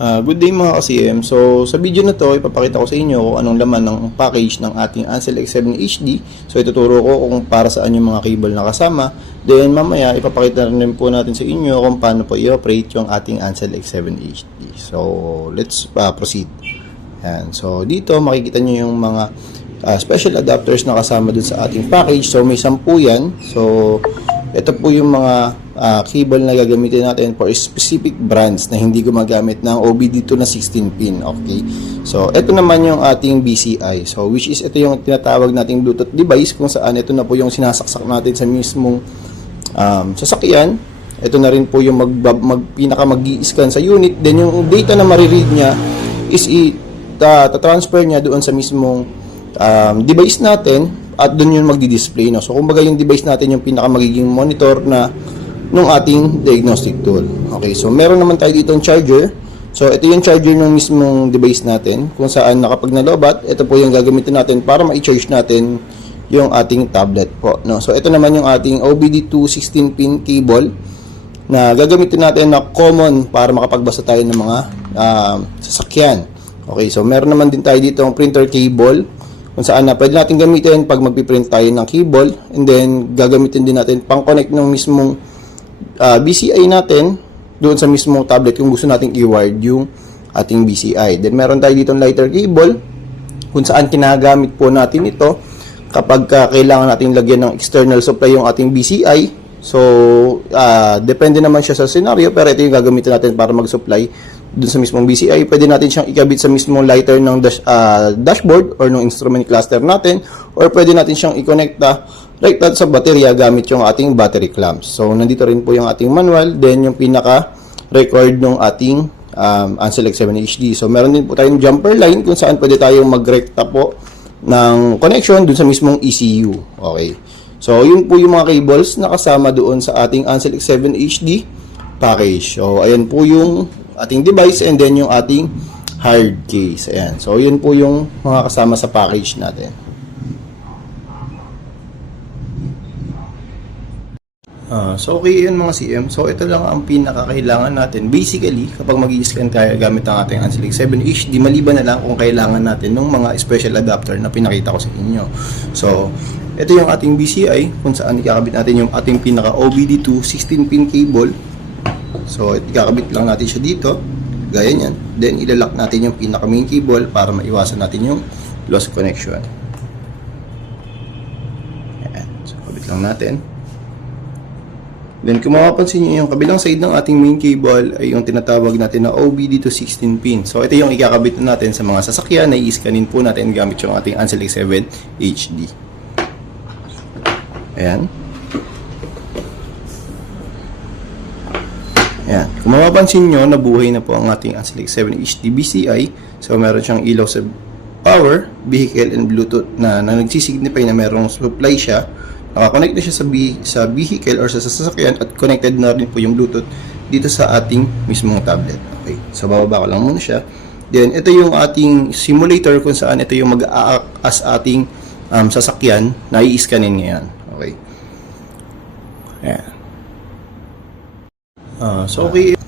Good day mga ka-CM. So sa video na to, ipapakita ko sa inyo kung anong laman ng package ng ating Ansel X7 HD. So ituturo ko kung para saan yung mga cable na kasama. Then mamaya ipapakita rin po natin sa inyo kung paano po i-operate yung ating Ansel X7 HD. So let's proceed. Yan. So dito makikita nyo yung mga special adapters na kasama dun sa ating package. So may 10 yan. So ito po yung mga cable na gagamitin natin for specific brands na hindi gumagamit ng OBD2 na 16 pin. Okay. So ito naman yung ating BCI. So which is ito yung tinatawag nating Bluetooth device kung saan ito na po yung sinasaksak natin sa mismong sasakyan. Ito na rin po yung pinaka mag-i-scan sa unit. Then yung data na mariread niya is transfer niya doon sa mismong device natin at doon yung magdi-display. No? So kumbaga yung device natin yung pinaka magiging monitor na ng ating diagnostic tool. Okay, so meron naman tayo dito ng charger. So ito yung charger ng mismong device natin kung saan nakapag nalobat, ito po yung gagamitin natin para ma-charge natin yung ating tablet po. No? So ito naman yung ating OBD2 16 pin cable na gagamitin natin na common para makapagbasa tayo ng mga sasakyan. Okay, so meron naman din tayo dito ng printer cable kung saan na pwede natin gamitin pag magpiprint tayo ng cable, and then gagamitin din natin pang connect ng mismong BCI natin doon sa mismong tablet kung gusto nating i-wired yung ating BCI. Then meron tayo dito ng lighter cable kung saan kinagamit po natin ito kapag kailangan nating lagyan ng external supply yung ating BCI. So depende naman siya sa scenario, pero ito yung gagamitin natin para mag-supply doon sa mismong BCI. Pwede natin siyang ikabit sa mismong lighter ng dashboard or ng instrument cluster natin, or pwede natin siyang i-connecta like that sa baterya gamit yung ating battery clamps. So nandito rin po yung ating manual, then yung pinaka record ng ating Ansel X7 HD. So meron din po tayong jumper line kung saan pwede tayong magrekta po ng connection dun sa mismong ECU. Okay. So yun po yung mga cables na kasama doon sa ating Ansel X7 HD package. So ayan po yung ating device, and then yung ating hard case. Ayan. So yun po yung mga kasama sa package natin. So okay yun mga CM. So ito lang ang pinakakailangan natin basically kapag mag-i-scan tayo gamit ang ating Ansel X7 HD, maliban na lang kung kailangan natin ng mga special adapter na pinakita ko sa inyo. So ito yung ating BCI kung saan ikakabit natin yung ating pinaka OBD2 16 pin cable. So ikakabit lang natin siya dito gaya niyan, then ilalak natin yung pinaka main cable para maiwasan natin yung loss connection. Ayan. So kabit lang natin. Then kung mapapansin nyo, yung kabilang side ng ating main cable ay yung tinatawag natin na OBD2 16 pin. So ito yung ikakabit natin sa mga sasakyan na i-scanin po natin gamit yung ating Ansel X7 HD. Ayan. Ayan. Kung mapapansin nyo, nabuhay na po ang ating Ansel X7 HD BCI. So meron siyang ilaw sa power, vehicle, and Bluetooth na nagsisignify na merong supply siya. Nakakonect na siya sa vehicle or sa sasakyan, at connected na rin po yung Bluetooth dito sa ating mismong tablet. Okay, so bababa ko lang muna siya. Then ito yung ating simulator kung saan ito yung mag-a-act as ating sasakyan na i-scanin ngayon. Okay. Ayan. So okay.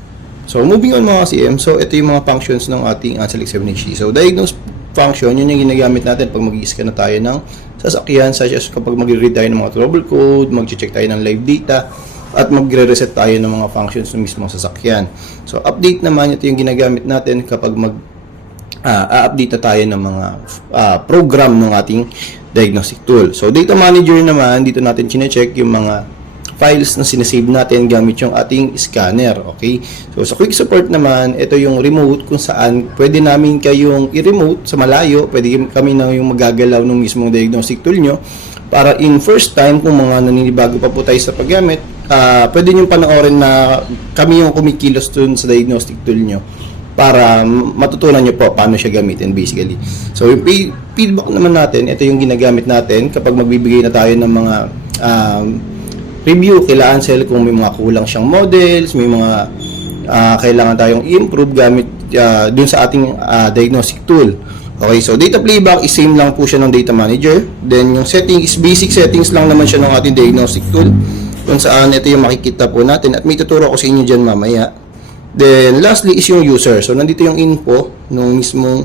So moving on mga CM. So ito yung mga functions ng ating Ansel X7 HD. So diagnose function, yun yung ginagamit natin pag mag-i-scan na tayo ng sasakyan, such as kapag mag-read tayo ng mga trouble code, mag-check tayo ng live data, at magre-reset tayo ng mga functions ng mismong sasakyan. So update naman, ito yung ginagamit natin kapag update na tayo ng mga program ng ating diagnostic tool. So data manager naman, dito natin chine-check yung mga files na sinasave natin gamit yung ating scanner. Okay, so sa quick support naman, ito yung remote kung saan pwede namin kayong i-remote sa malayo, pwede kami na yung magagalaw ng mismong diagnostic tool nyo para in first time kung mga naninibago pa po tayo sa paggamit, pwede nyo panoorin na kami yung kumikilos dun sa diagnostic tool nyo para matutunan nyo po paano siya gamitin basically. So yung feedback naman natin, ito yung ginagamit natin kapag magbibigay na tayo ng mga review kila Ansel kung may mga kulang siyang models, may mga kailangan tayong i-improve gamit dun sa ating diagnostic tool. Okay, so data playback is same lang po siya ng data manager. Then yung setting is basic settings lang naman siya ng ating diagnostic tool kung saan ito yung makikita po natin, at may tuturo ko sa inyo dyan mamaya Then, lastly is yung user. So, nandito yung info ng mismong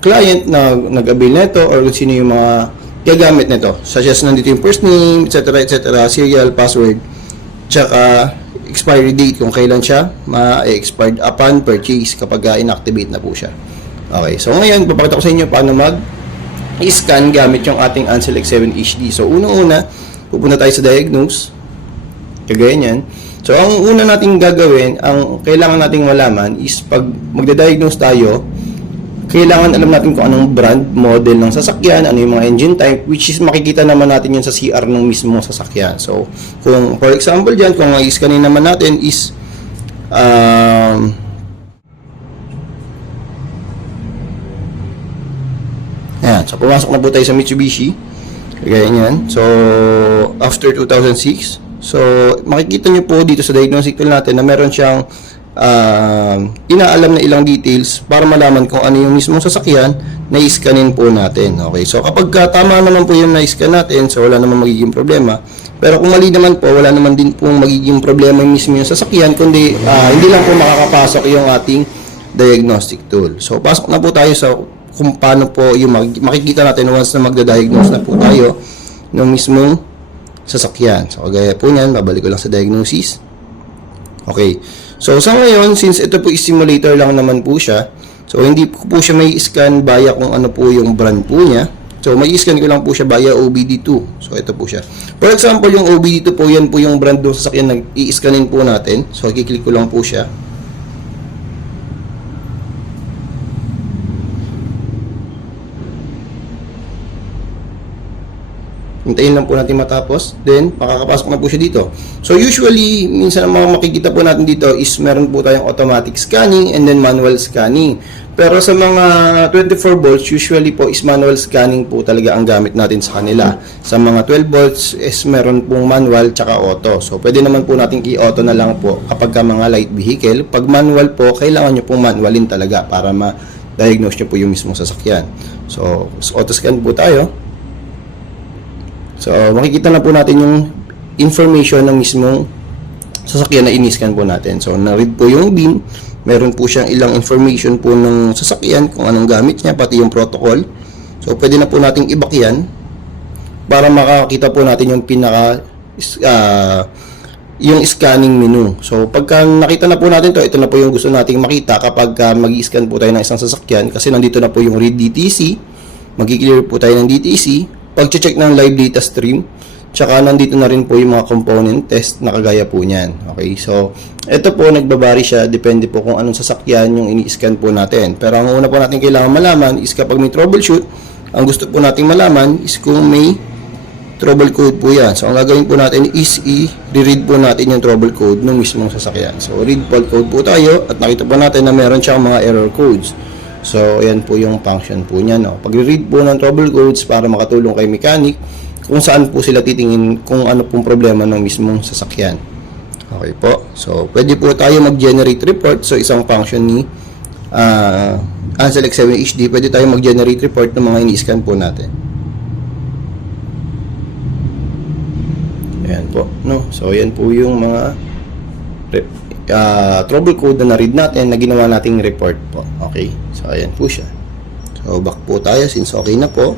client na nag-avail nito or kung sino yung mga gagamit nito. Such as, nandito yung first name, etc., serial, password, tsaka expiry date kung kailan siya ma-expired upon purchase kapag inactivate na po siya. Okay, so ngayon, papakita ko sa inyo paano mag-scan gamit yung ating Ansel X7 HD. So, unang-una, pupunta tayo sa diagnose. Kagaya niyan. So, ang una nating gagawin, ang kailangan nating malaman is pag magda-diagnose tayo, kailangan alam natin kung anong brand, model ng sasakyan, ano yung mga engine type, which is makikita naman natin yun sa CR ng mismong sasakyan. So, kung for example dyan, kung i-scanin naman natin is yan. So, pumasok na po tayo sa Mitsubishi. Kagaya niyan. So, after 2006, so, makikita nyo po dito sa diagnostic tool natin na meron siyang inaalam na ilang details para malaman kung ano yung mismong sasakyan na i-scanin po natin. Okay, so kapag tama naman po yung na-scan natin, so wala naman magiging problema. Pero kung mali naman po, wala naman din pong magiging problema yung mismo yung sasakyan, kundi hindi lang po makakapasok yung ating diagnostic tool. So, pasok na po tayo sa kung paano po yung makikita natin once na magda-diagnose na po tayo ng mismong sasakyan. So, kagaya po niyan, babalik ko lang sa diagnosis. Okay. So, sa ngayon, since ito po is simulator lang naman po siya, so, hindi po siya may scan via kung ano po yung brand po niya. So, may scan ko lang po siya via OBD2. So, ito po siya. For example, yung OBD2 po, yan po yung brand ng sasakyan na i-scanin po natin. So, i-click ko lang po siya. Hintayin lang po natin matapos. Then, makakapasok na po siya dito. So, usually, minsan ang mga makikita po natin dito is meron po tayong automatic scanning and then manual scanning. Pero sa mga 24 volts, usually po is manual scanning po talaga ang gamit natin sa kanila. Sa mga 12 volts is meron pong manual tsaka auto. So, pwede naman po natin i-auto na lang po kapag ka mga light vehicle. Pag manual po, kailangan nyo pong manualin talaga para ma-diagnose nyo po yung mismong sasakyan. So, auto scan po tayo. So, makikita na po natin yung information ng mismong sasakyan na in-scan po natin. So, na-read po yung BIN. Meron po siyang ilang information po ng sasakyan, kung anong gamit niya, pati yung protocol. So, pwede na po nating i-back yan para makakita po natin yung yung scanning menu. So, pagka nakita na po natin to, ito na po yung gusto nating makita kapag mag-i-scan po tayo ng isang sasakyan kasi nandito na po yung read DTC. Mag-i-clear po tayo ng DTC. Pag-check ng live data stream, tsaka nandito na rin po yung mga component test na kagaya po niyan. Okay, so ito po nagbabari siya, depende po kung anong sasakyan yung ini-scan po natin. Pero ang una po natin kailangan malaman is kapag may troubleshoot, ang gusto po nating malaman is kung may trouble code po yan. So ang gagawin po natin is i-read po natin yung trouble code ng mismong sasakyan. So read fault code po tayo at nakita po natin na meron siyang mga error codes. So, ayan po yung function po niya. No? Pag-read po ng trouble codes para makatulong kay mechanic kung saan po sila titingin kung ano pong problema ng mismong sasakyan. Okay po. So, pwede po tayo mag-generate report. So, isang function ni Ansel X7 HD, pwede tayo mag-generate report ng mga ini-scan po natin. Ayan po. No? So, ayan po yung mga trouble code na na-read natin na ginawa nating report po. Okay. So, ayan po siya. So, back po tayo since okay na po.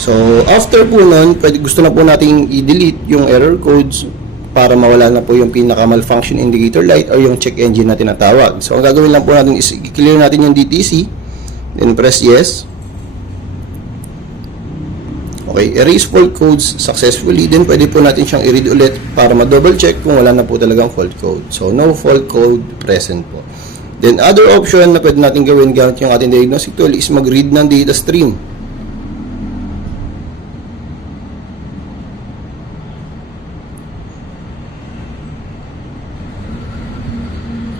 So, after po nun, gusto na po nating i-delete yung error codes para mawala na po yung pinaka-malfunction indicator light or yung check engine na tinatawag. So, ang gagawin lang po natin is i-clear natin yung DTC. Then, press yes. Okay, erase fault codes successfully. Then, pwede po natin siyang i-read ulit para ma-double check kung wala na po talagang fault code. So, no fault code present po. Then, other option na pwede natin gawin gamit yung ating diagnostic tool is mag-read ng data stream.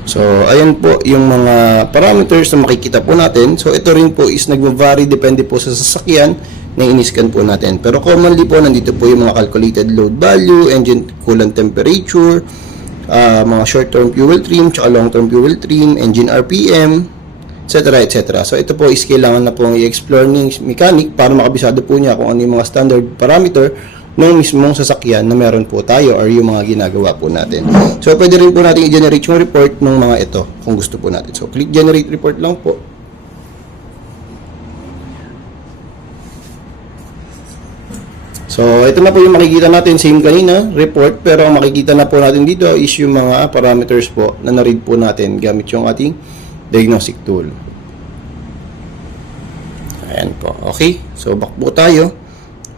So, ayan po yung mga parameters na makikita po natin. So, ito rin po is nag-vary depende po sa sasakyan na in-scan po natin. Pero commonly po, nandito po yung mga calculated load value, engine coolant temperature, mga short-term fuel trim, tsaka long-term fuel trim, engine RPM, etc. etc. So, ito po is kailangan na pong i-explore ng mechanic para makabisado po niya kung ano yung mga standard parameter ng mismong sasakyan na meron po tayo or yung mga ginagawa po natin. So, pwede rin po natin i-generate yung report ng mga ito kung gusto po natin. So, click generate report lang po. So, ito na po yung makikita natin, same kanina, report, pero ang makikita na po natin dito is yung mga parameters po na na-read po natin gamit yung ating diagnostic tool. Ayan po. Okay. So, back po tayo.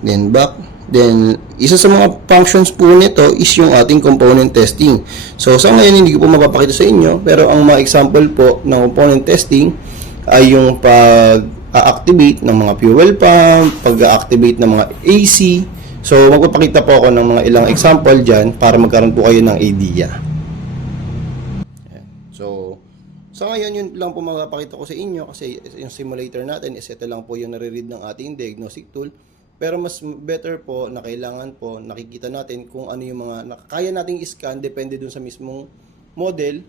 Then, back. Then, isa sa mga functions po nito is yung ating component testing. So, sa ngayon, hindi ko po mapapakita sa inyo, pero ang mga example po ng component testing ay yung pag-activate ng mga fuel pump, pag-activate ng mga AC. So, magpapakita po ako ng mga ilang example dyan para magkaroon po kayo ng idea. Ayan. So, sa ngayon, yun lang po mapapakita ko sa inyo kasi yung simulator natin is ito lang po yung nare-read ng ating diagnostic tool. Pero mas better po na kailangan po nakikita natin kung ano yung mga kaya nating i-scan depende dun sa mismong model,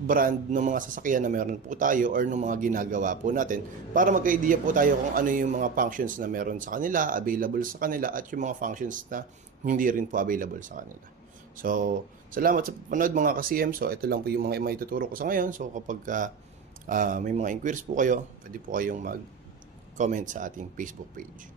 brand ng mga sasakyan na meron po tayo or ng mga ginagawa po natin para magka-idea po tayo kung ano yung mga functions na meron sa kanila, available sa kanila at yung mga functions na hindi rin po available sa kanila. So, salamat sa panood mga ka-CM. So, ito lang po yung mga maituturo ko sa ngayon. So, kapag may mga inquiries po kayo, pwede po kayong mag-comment sa ating Facebook page.